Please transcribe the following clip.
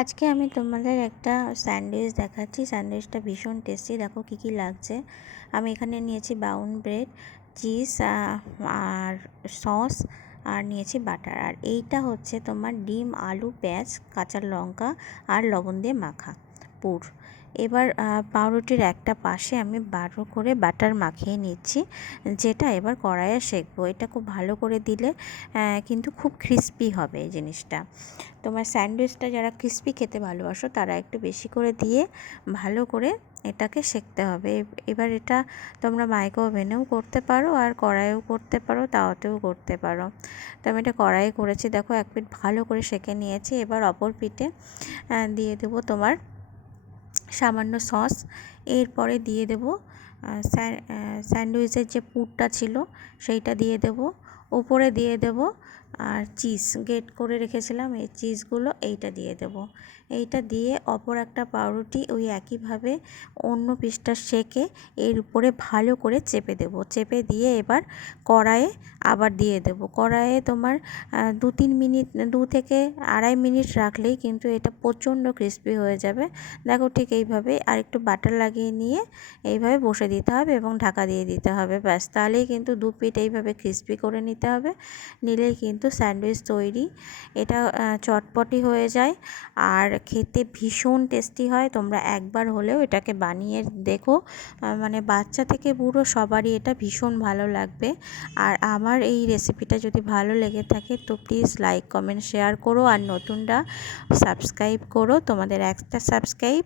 আজকে আমি তোমাদের একটা স্যান্ডউইচ দেখাচ্ছি। স্যান্ডউইচটা ভীষণ টেস্টি। দেখো কী কী লাগছে। আমি এখানে নিয়েছি ব্রাউন ব্রেড, চিজ আর সস, আর নিয়েছি বাটার। আর এইটা হচ্ছে তোমার ডিম, আলু, পেঁয়াজ, কাঁচা লঙ্কা আর লবণ দিয়ে মাখা পুর। এবার পাউরুটির একটা পাশে আমি ভালো করে বাটার মাখিয়ে নিচ্ছি, যেটা এবার কড়াইয়ে সেঁকবো। এটা খুব ভালো করে দিলে কিন্তু খুব ক্রিস্পি হবে এই জিনিসটা। তোমার স্যান্ডউইচটা যারা ক্রিস্পি খেতে ভালোবাসো তারা একটু বেশি করে দিয়ে ভালো করে এটাকে সেঁকতে হবে। এবার এটা তোমরা মাইক্রো ওভেনেও করতে পারো আর কড়াইয়েও করতে পারো, তাওয়াতেও করতে পারো। তো আমি এটা কড়াইয়ে করেছি। দেখো এক পিঠ ভালো করে সেঁকে নিয়েছি। এবার অপর পিঠে দিয়ে দেবো তোমার সামান্য সস। এরপরে দিয়ে দেবো স্যান্ডউইচের যে পুরটা ছিল সেইটা দিয়ে দেবো। ওপরে দিয়ে দেবো আর চিজ গ্রেট করে রেখেছিলাম, এই চিজগুলো এইটা দিয়ে দেবো। এইটা দিয়ে অপর একটা পাউরুটি ওই একইভাবে অন্য পিসটা সেঁকে এর উপরে ভালো করে চেপে দেবো। চেপে দিয়ে এবার কড়াইয়ে আবার দিয়ে দেবো। কড়াইয়ে তোমার 2-3 মিনিট, 2 থেকে আড়াই মিনিট রাখলেই কিন্তু এটা প্রচণ্ড ক্রিস্পি হয়ে যাবে। দেখো ঠিক এইভাবে আর একটু বাটার লাগিয়ে নিয়ে এইভাবে বসে দিতে হবে এবং ঢাকা দিয়ে দিতে হবে। ব্যাস, তাহলেই কিন্তু দু পিঠ এইভাবে ক্রিস্পি করে নিতে হবে। নিলেই কিন্তু স্যান্ডউইচ তৈরি। এটা চটপটি হয়ে যায় আর খেতে ভীষণ টেস্টি হয়। তোমরা একবার হলেও এটাকে বানিয়ে দেখো। মানে বাচ্চা থেকে বুড়ো সবারই এটা ভীষণ ভালো লাগবে। আর আমার এই রেসিপিটা যদি ভালো লেগে থাকে তো প্লিজ লাইক, কমেন্ট, শেয়ার করো। আর নতুনরা সাবস্ক্রাইব করো। তোমাদের একটা সাবস্ক্রাইব